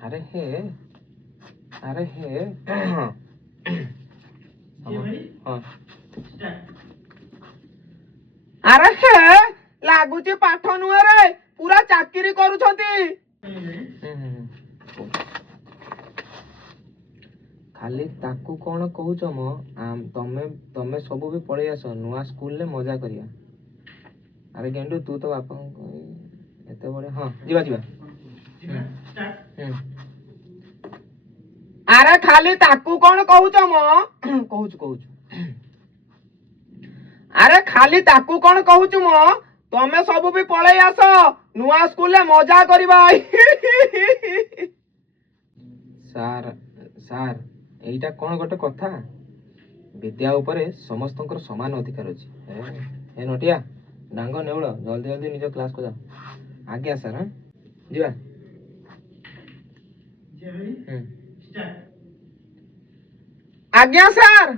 अरे हे अरे हे अरे हे लागुची पाठ नुहे रे पूरा चाकरी करूछंती खाली ताकू कौन कहूच मो तमे तमे सब भी पड़े आस नुआ स्कूल ले मजा करिया। अरे गेंडू तू तो बापा एते बड़े हां जीवा जीवा अरे खाली ताकू कौन कहूच मो कहूच कहूच अरे खाली ताकू कौन कहूच मो तमे सब भी पड़े आस नुआ स्कूल ले मजा करिबा। सार सार एटा कौन गोटे कथा विद्या उपरे समस्तंकर समान अधिकार अछि। ए नटिया डांग नेउळ जल्दी जल्दी निज क्लास को जा। आज्ञा सर हां जीवा आज्ञा सर।